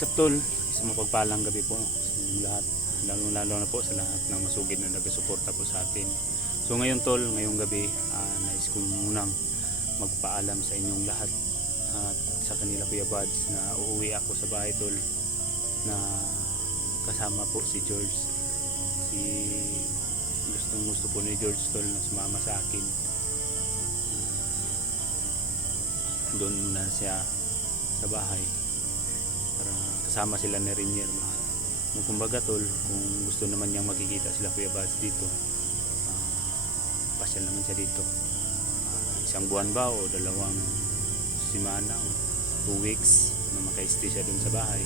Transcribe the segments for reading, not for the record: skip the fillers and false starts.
What's up tol? Isang mapagpalang gabi po sa inyong lahat. Lalo na po sa lahat ng masugid na nagsuporta po sa atin. So ngayon tol, ngayong gabi, nais ko munang magpaalam sa inyong lahat at sa kanila Kuya Buds na uuwi ako sa bahay tol na kasama po si George. Gusto po ni George tol na sumama sa akin. Doon muna siya sa bahay para kasama sila ni Renier. Kumbaga tol, kung gusto naman niyang makikita sila Kuya Buds dito, pasyal naman siya dito. Isang buwan ba o dalawang simana o 2 weeks na maka-stay siya dun sa bahay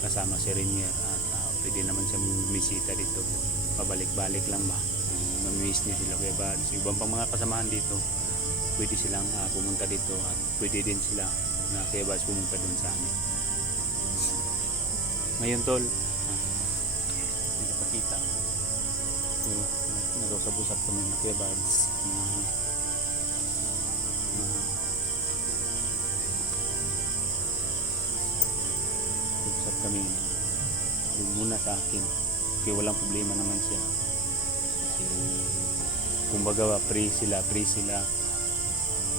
kasama si Renier at pwede naman siya bumisita dito, pabalik-balik lang ba kung mamimiss niya sila Kuya Buds. Ibang pang mga kasamahan dito pwede silang pumunta dito at pwede din sila na Kuya Buds pumunta dun sa amin. Ngayon tol, pinapakita so, nag-usap-usap kami na Kuya Buds na usap kami na yung muna sa akin kaya walang problema naman siya kasi kumbaga free sila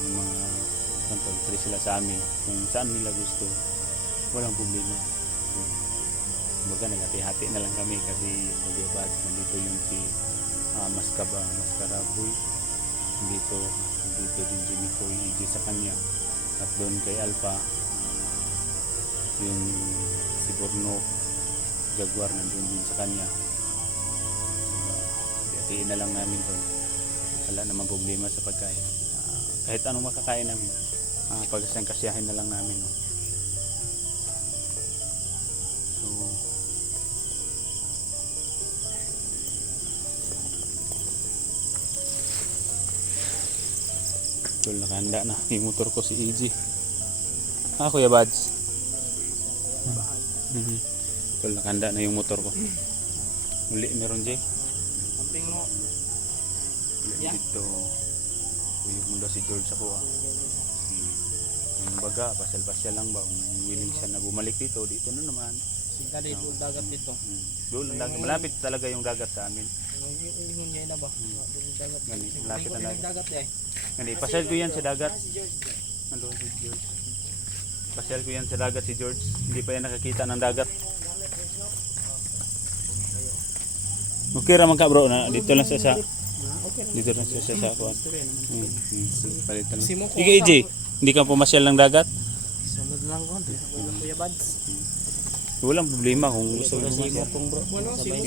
mga tol, free sila sa amin kung saan nila gusto, walang problema. Kumbaga nagati-hati na lang kami kasi Kuya Buds nandito yung si Maskaraboy dito din Jimmy Koy sa kanya at doon kay Alpha yung si Borno Jaguar nandun din sa kanya. Hatiin na lang namin to, wala naman problema sa pagkain, kahit anong makakain namin, pagkasyahin na lang namin no? Tol, nakahanda na yung motor ko si EG. Kuya Buds. Tol, nakahanda na yung motor ko. Uli meron Jay. Amping mo. Dito. Uyog mo daw si George ako Yung baga, pasyal-pasyal lang ba kung willing siya na bumalik dito na naman. Singka dito dagat dito. Doon ang dagat, malapit talaga yung dagat sa amin. Yung niya na ba? Dagat. Malapit na dagat eh. Hindi, pasyal ko yan sa dagat. Nandun si George. Pasyal ko yan sa dagat si George. Hindi pa yan nakakita ng dagat. Okay raman ka bro na dito lang sa dito lang sa kuan. Palitan. Sige EJ, hindi ka pumasyal ng dagat? Sunod lang ko, Kuya Buds. Walang problema kung gusto mo siya.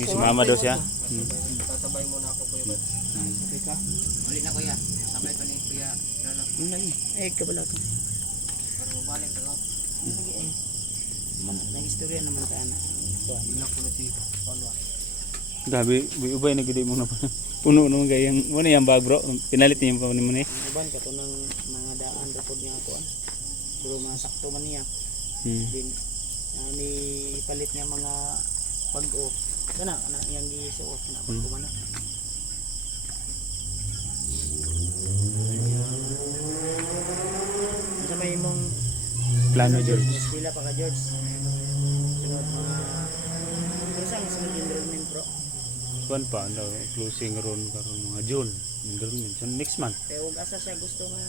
Si mama daw siya. Sasabay mo na ako Kuya Buds. Okay ka? Ulit na kuya. Sabay ko ni Kuya. Kabala ka. Para mabalik ka lang. Nag-istorya naman ka na. Inak ko na si Palwa. Gabi, ubay na gudi mo na puno naman gayang mo na yung bag bro. Pinalit niya yung pa mo ni. Iban ka to ng mga daan report niya ako. Pero masakto man niya. Din ni palit niya mga pag-o. Kana yang gisuot na pag mana. Sa may mong Plano George. Pila pa ka George. Sunod mga isang enrollment pro. Kuan pa daw closing ron karon mga June. Enrollment so next month. Pero ug asa siya gusto nga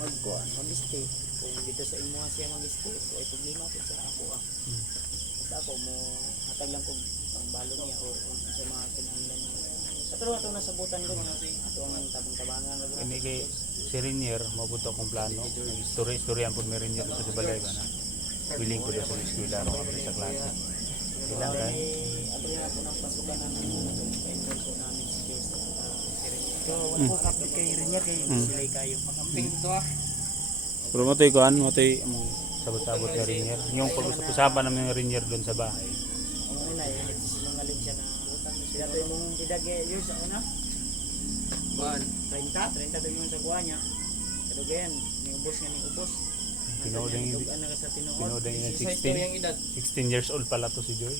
magkuan, mag-stay. Kung dito sa imo siya mag-stay, ay problema po sa ako Basta ako mo hatag lang kog ang balo niya o sa mga kinahanglan niya. Pero ato nasabutan ko ato ang tabang-tabangan na Ini kay si Renier mabuto akong plano. Istorya pud may Renier dito sa balay ba na. Willing ko daw sa eskwela ro abri sa klase. Ilang kay ato na ato nang pasukan namin pa-enroll ko namin si George si Renier. So wala ko kapit kay Renier kay sila kayo. Magamping to pero matoy kuan, matoy among sabot-sabot ni Renier. Yung pag-usapan namin ni Renier doon sa bahay. Oo na, sinungaling siya na sila to yung mong idagay years ako na. 30 to yung sa kuha niya. Pero ganyan, ni ubos. Pinodang yung 16 years old pala to si George.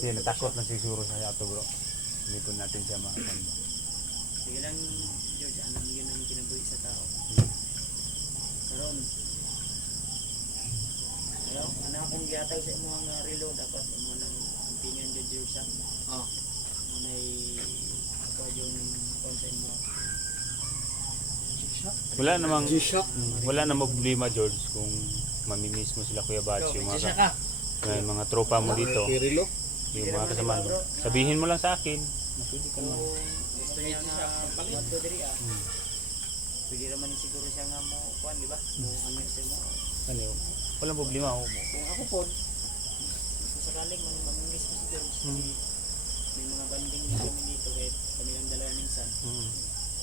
Hindi, natakot na siguro sa ato bro. Hindi po natin siya makakon ba. Sige lang George, alam yun ang kinabuhi sa tao. Karon. Hello? Kana akong gihatag sa imo nga relo dapat mo nang ampingan jud jud sa. Oh. May ako yung konsa mo. Wala namang G-Shock. wala namang problema George kung mamimiss mo sila Kuya Batch yung mga tropa mo dito, Pirilo. yung mga kasama mo. Sabihin mo lang sa akin. Pwede ka Kung naman. gusto niya na magpato diri pwede naman siguro siya nga mo kuan di ba? Mo hangin sa mo. Ano yun? Walang problema ako. Kung ako po sakaling mamimiss ko si George. May mga banding din kami dito kahit kami lang dalawa minsan.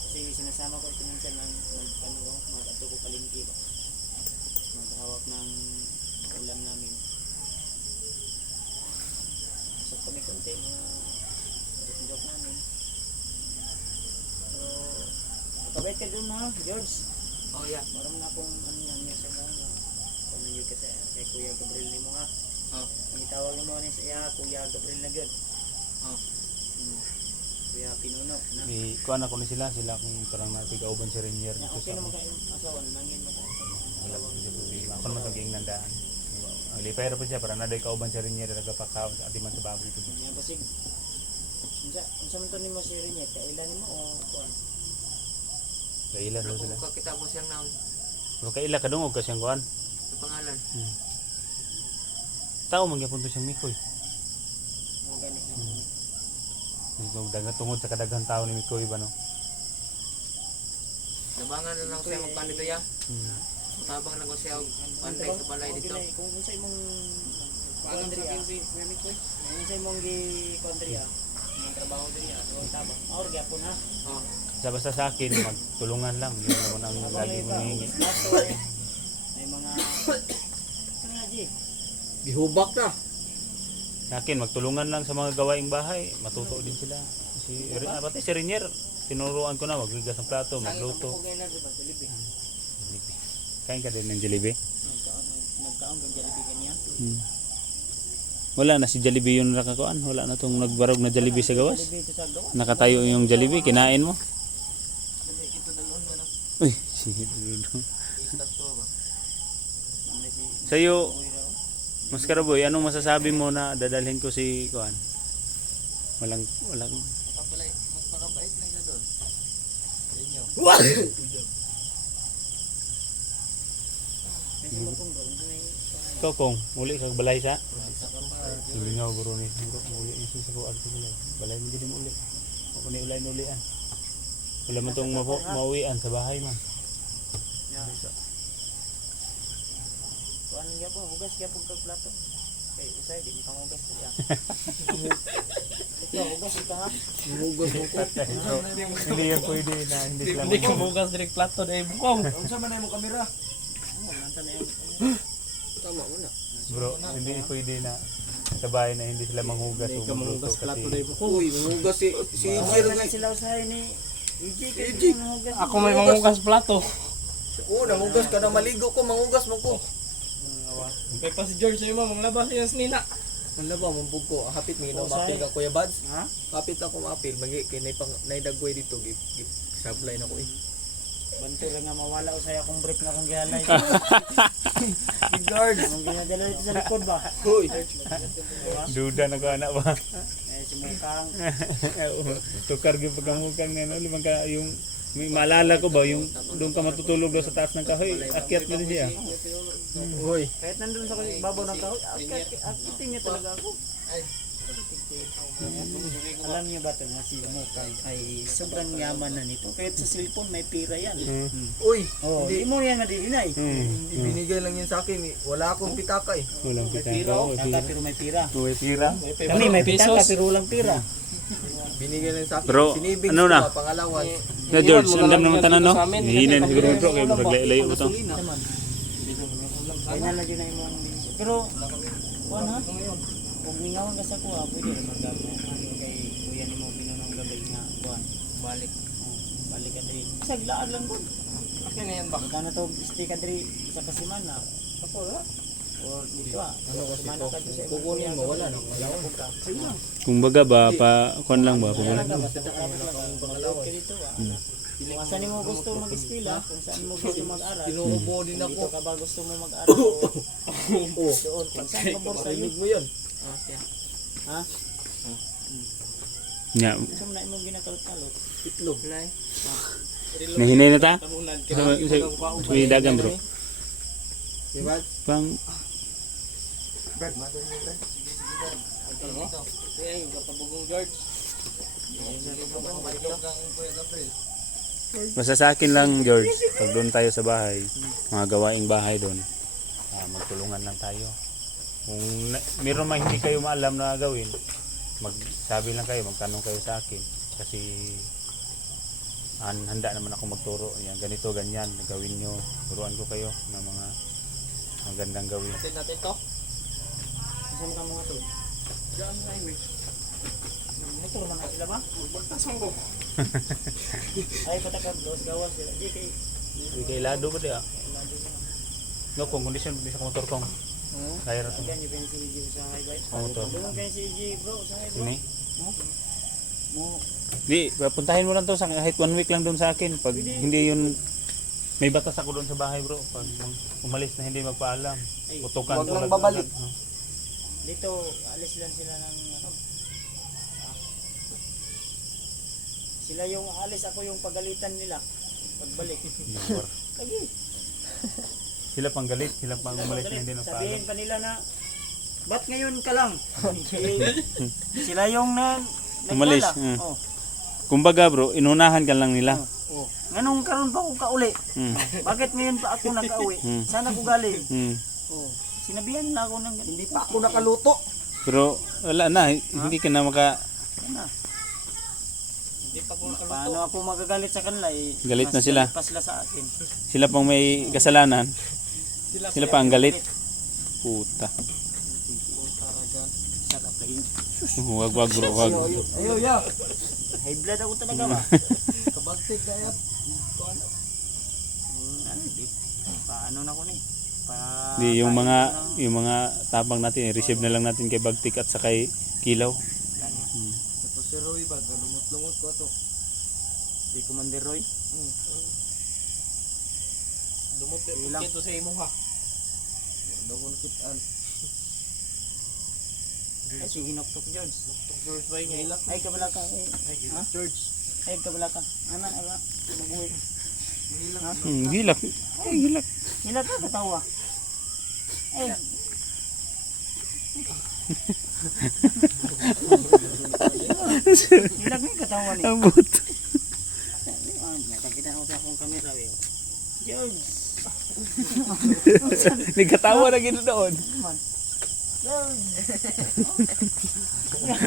Kasi sinasama ko ito minsan ng mag-ato ko palingki ba. Maghawak ng ulam namin. So kami konti mga joke namin. So kabait ka dun ha, George. Oh yeah. Maram na akong ano yan sa mo na kung hindi ka kay Kuya Gabriel ni mo ha. Oh. Ang itawag mo ni sa iya Kuya Gabriel na gud. Oh. Kuya Pinuno na. Kuan ako ni sila kung parang natigauban si Renier Na dito okay sa naman kayo asawa nangin mo wala pa siya problema. Ako naman taging nandaan. Ang lipay ra pa siya para naday kauban si Renier nagapakaon sa atiman sa baboy ito. Nya basig. Unsa man to nimo si Rinyet? Kailan nimo o kuan? Kaila daw sila. Kung kakita mo siyang naon Kaila kadungog ka siyang kuan. sa pangalan. Tao man gyapon to siyang Mikoy. Mo gani. Dagat tungod sa kadaghan tao ni Mikoy ba no? Labangan na lang siya magkanito ya. Tabang na ko siya og pantay sa balay dito. Kung unsa imong country unsa imong gi country ang trabaho diri ang tabang. Or gyapon ha. Oh. Basta sa akin magtulungan lang yun naman ang lagi mo hihingi. May mga ano nga G? Gihubak na. Sa akin magtulungan lang sa mga gawaing bahay, matuto din sila. Pati si Renier, tinuruan ko na magligas ng plato, magluto. Kain ka din ng Jollibee? Nagkaon kang Jollibee kaniya. Wala na si Jollibee yung nakakuan, wala na tong nagbarog na Jollibee sa gawas. Jollibee ito sa gawas. Nakatayo yung Jollibee, kinain mo. Ito dalon na. Uy, sige dudo. Statue ba? Sa'yo, Maskaraboy, anong masasabi mo na dadalhin ko si kuan? Walang Magpakabait lang ka doon. Inyo. ikaw kung uli kag balay sa. Hindi nga guro ni uli ni sa ko arti balay. Balay mo gid mo uli. Ako ni ulay ulian. Wala man tong mauwian sa bahay man. Kuan gyapon hugas gyapon kag plato. Kay usay di mo hugas niya. Ikaw hugas ka ha. Hugas mo ko. Hindi yan pwede na hindi sila Hindi ko bukas direct plato dahil bukong. Unsa man ay mo kamera? Nantan na yun. Tama mo na. bro, hindi pwede na sa bahay na hindi sila manghugas o Hindi ka magluto manghugas plato kasi dahil bukong. Uy, mangugas si Bawal Jer. na sila usahay ni EJ kay EJ. hugas. Ako may manghugas plato. Oo, nangugas ka na maligo ko, mangugas mo ko. May pa si George na yung manglabas niya sa nina. Ang laba mo buko, hapit mi no Oh, mapil say. ka Kuya Bads. Ha? Hapit ako mapil, magi kay nay pang naidagway dito gip sablay na ko eh. Banto lang nga mawala usay akong brief na akong gihalay. Si guards. Ang ginadala dito sa likod ba? Hoy. duda na ko anak ba. Eh si Mukang. Tukar gyud pagkamukang na limang ka yung may maalala ko ba yung doon ka matutulog daw sa taas ng kahoy, akyat mo din siya. Hoy. Kahit nandun sa babaw ng kahoy, akitin niya talaga ako. Alam niyo ba ito na si Mukang ay sobrang yaman na nito. Kahit sa cellphone may pira yan. Uy. Oh, hindi mo yan madinay. Ibinigay lang yan sa akin eh. Wala akong pitaka eh. Walang May pitaka pira, o tata pero may pira. May pira. Kami may pitaka pero walang pira. Binigay lang sa akin. Bro, Sinibig ano ko na? pangalawan. Na George, Iwan mo na andam lang naman yan tanan no. dito sa amin. Hihina ni siguro Kasi bro kay kami maglayo mo to. Kaya na din na imong pero kuan ha? Kung ningawan ka sa kuha, pwede rin maggamit ano kay kuya ni mo pinunong gabay nga kuan. Balik. Oh, balik ka diri. Saglaan lang gud. Akin na yan ba? Baka na to stay ka diri sa Kasiman na. Ako wala. Or dito Ano kasi sumana ka doon sa imong kukunin mo, wala nang kuya. malawan. Sige lang. Kumbaga ba, kuan lang ba? Kaya lang Kumbaga. ka, pag-upload ka dito Kung saan mo gusto mag-eskwela, kung saan mo gusto mag-aral, Tinuubo din kung ako. dito ka ba gusto mo mag-aral o doon, kung saan pabor sa iyo. Parinig mo yun. Ah, siya. Ha? Nya, Gusto mo na imong ginakalot-kalot. Itlog. Wala eh. nahinay na ta? Tanunan. Sa dagan bro. Diba? Pang Brad, matay mo Brad. Ano? Kaya yung kapabugong George. basta sa akin lang George, pag doon tayo sa bahay, mga gawaing bahay doon, magtulungan lang tayo. Kung meron man hindi kayo maalam na gawin, magsabi lang kayo, magtanong kayo sa akin. Kasi handa naman ako magturo. Yan, ganito, ganyan, gawin nyo. Turuan ko kayo ng mga magandang gawin. Natin natin to. Saan ka mga to? Diyan sa highway. Motor man na sila ba? Magtasang ko. Ay, patakab, dos gawas sila. Di kay Hindi kay lado ba dia? lado na. No, kung kondisyon hindi sa motor kong. Kaya ra to. Again, yung si G sa highway. Motor. Doon kayo si G bro, sa highway. Sini. Mo, Di, puntahin mo lang to sa kahit 1 week lang doon sa akin. Pag hindi yun, may batas ako doon sa bahay bro. Pag umalis na hindi magpaalam, ay, utukan Huwag ko lang lang. babalik. dito, alis lang sila ng ano. Sila yung alis, ako yung pagalitan nila. Pagbalik. Lagi. Sila pang galit, sila pang umalis na hindi magpaalam. Sabihin pa nila na, ba't ngayon ka lang? Sila yung Umalis, nagdala. Oh. Kumbaga bro, inunahan ka lang nila. Oh. Nganong karon pa ako kauli? Hmm. Bakit ngayon pa ako nakauwi? Saan ako galing? Hmm. Oh. Sinabihan nila ako ng Hindi pa ako nakaluto. Pero wala na, hindi ka na na. Hindi pa ko nakaluto. Paano ako magagalit sa kanila? Eh, Galit na mas sila. galit pa sila sa akin. sila pang may kasalanan. Sila pa ang galit. Puta. Sarap lagi. Wag bro, wag. Ayo, ya. High blood ako talaga ba? Kabagtig kaya. Ano di? Paano na ko ni? Di yung mga tabang natin, receive na lang natin kay Bagtik at sa kay Kilaw. Ito si Roy ba? Lumot-lumot ko to. Si Commander Roy. Lumot Ilang? ito sa imo ha. Daw ko nakitaan. Ay, si Hinoktok George. George ba yung ilak? Ay, kabala ka. Ha? George. Ay, kabala ka. Ana, mag-uwi. Gilak. Ay, gilak. Hila ka katawa. Ay. Hila ka katawa ni. Abot. Nakakita ako sa akong kamera. George. Nagkatawa na gino doon. George.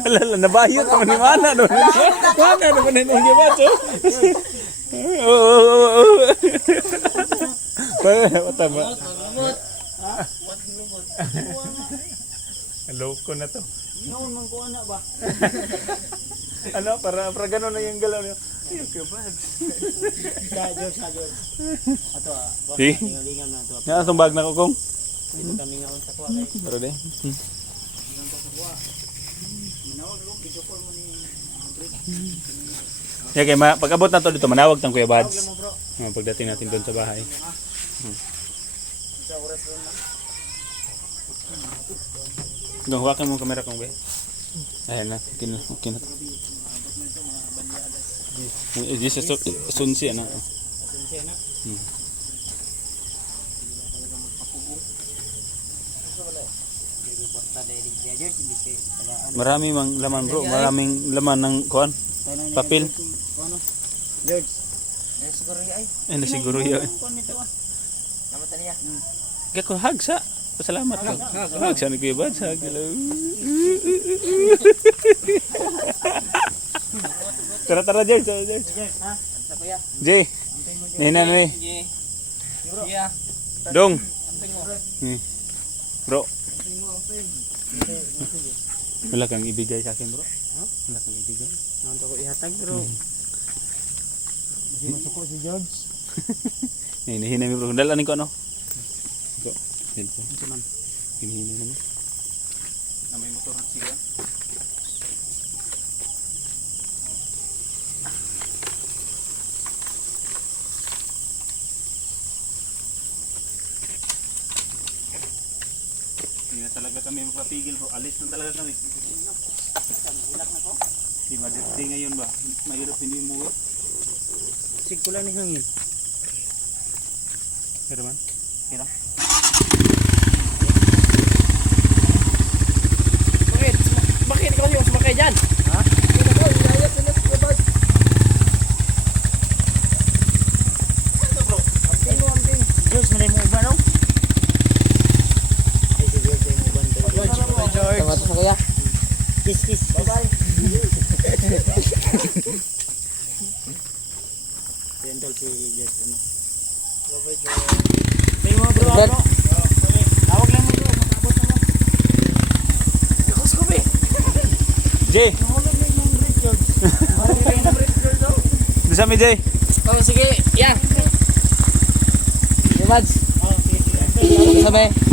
Alala, nabayot naman ni Mana doon. Mana naman na yung gibato. Oo. Tama. Lumot. What lumot? Loko na to. Noon man ko ana ba? Ano, para gano'n na yung galaw niya. Ay, kabad. Sa George. Ato ah. Si? Lingan na to. Nga, itong bag na ko kong. Ito kami nga sa kuha kay. Pero de. Lingan ko sa kuha. Manawag ko video call mo ni Andre. Okay, pag-abot na to dito, manawag tang Kuya Tawag Bads. mo bro. Pagdating natin doon sa bahay. Sa oras ron na. Doon, hawakan mo ang kamera kong be. Ayan na, okay na. This is sunsi, ano. Asensya na. Marami mang laman bro, maraming laman ng kuan. Papel. Ano? George. Siguro ay. Ay, nasiguro yun. Kuan nito ah. Namatan niya. Kaya ko hagsa. Pasalamat ko. Hagsa ni Kuya Bads. Tara, George. George ha. Sa kuya. Jay. Antay mo George. Nina na eh. Yeah. Dong. Antay mo. Bro. Wala kang ibigay sa akin bro. Wala kang ibigay. Nanto ko ihatag bro. Masih masuko si George. Hinahinay mi bro. Dalanin ko ano? Ko. Cellphone. Cuman. Hinihina naman. Na may motor at siya. Hindi na talaga kami mapapigil bro. Alis na talaga kami. Di ba? Di ngayon ba? Mahirap hindi umuwi. Sig ko lang ni hangin. Pero man? Kira? Bakit ikaw yung sumakay dyan? Ha? Hindi ko, inayat ko na sa labas. Ano bro? Amping. George, malay mo uban, no? Ay, si George ay mo uban. George. Tama to sa kuya. Kiss, kiss. Bye-bye. Gentle si George, ano? Bye-bye, George. May mga bro, Brad. bro. Tawag lang mo bro, matabot na mo. Ako sa kubi. Jay! Mahulog na yung bridge, George. Mahulog na yung bridge, George, no? Doon sa mi, Jay! Oh, sige, yeah. Sige, Mads. Oh, sige, sige. Sabay.